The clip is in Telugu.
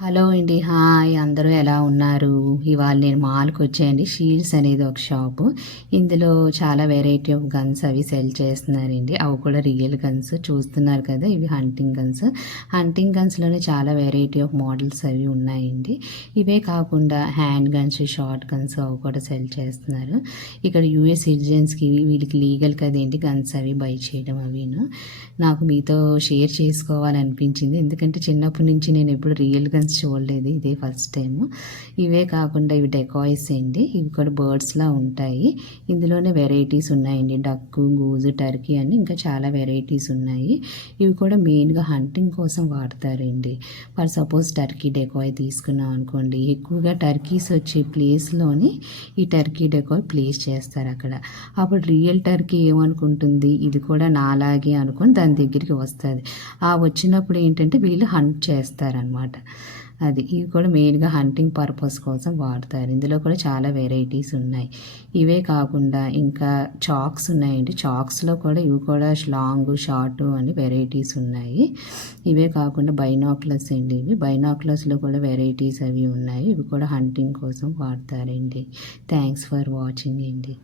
హలో అండి. హాయ్! అందరూ ఎలా ఉన్నారు? ఇవాళ నేను మాల్‌కి వచ్చాయండి. షీల్డ్స్ అనేది ఒక షాపు. ఇందులో చాలా వెరైటీ ఆఫ్ గన్స్ అవి సెల్ చేస్తున్నారండి. అవి కూడా రియల్ గన్స్ చూస్తున్నారు కదా! ఇవి హంటింగ్ గన్స్. హంటింగ్ గన్స్‌లోనే చాలా వెరైటీ ఆఫ్ మోడల్స్ అవి ఉన్నాయండి. ఇవే కాకుండా హ్యాండ్ గన్స్, షార్ట్ గన్స్ అవి కూడా సెల్ చేస్తున్నారు. ఇక్కడ యూఎస్ సిటిజన్స్‌కి వీళ్ళకి లీగల్ కదండీ గన్స్ అవి బై చేయడం అవిను. నాకు మీతో షేర్ చేసుకోవాలనిపించింది. ఎందుకంటే చిన్నప్పటి నుంచి నేను ఎప్పుడు రియల్ గన్స్ చూడలేదు. ఇదే ఫస్ట్ టైము. ఇవే కాకుండా ఇవి డెకాయ్స్ అండి. ఇవి కూడా బర్డ్స్‌లా ఉంటాయి. ఇందులోనే వెరైటీస్ ఉన్నాయండి. డక్కు, గూజు, టర్కీ అని ఇంకా చాలా వెరైటీస్ ఉన్నాయి. ఇవి కూడా మెయిన్‌గా హంటింగ్ కోసం వాడతారండి. ఫర్ సపోజ్ టర్కీ డెకాయ్ తీసుకున్నాం అనుకోండి, ఎక్కువగా టర్కీస్ వచ్చే ప్లేస్‌లోని ఈ టర్కీ డెకాయ్ ప్లేస్ చేస్తారు అక్కడ. అప్పుడు రియల్ టర్కీ ఏమనుకుంటుంది, ఇది కూడా నాలాగే అనుకొని దాని దగ్గరికి వస్తది. ఆ వచ్చినప్పుడు ఏంటంటే వీళ్ళు హంట్ చేస్తారనమాట. అది. ఇవి కూడా మెయిన్‌గా హంటింగ్ పర్పస్ కోసం వాడతారు. ఇందులో కూడా చాలా వెరైటీస్ ఉన్నాయి. ఇవే కాకుండా ఇంకా చాక్స్ ఉన్నాయండి. చాక్స్‌లో కూడా ఇవి కూడా లాంగు, షార్టు అని వెరైటీస్ ఉన్నాయి. ఇవే కాకుండా బైనాక్యులర్స్ అండి ఇవి. బైనాక్యులర్స్‌లో కూడా వెరైటీస్ అవి ఉన్నాయి. ఇవి కూడా హంటింగ్ కోసం వాడతారండి. థ్యాంక్స్ ఫర్ వాచింగ్ అండి.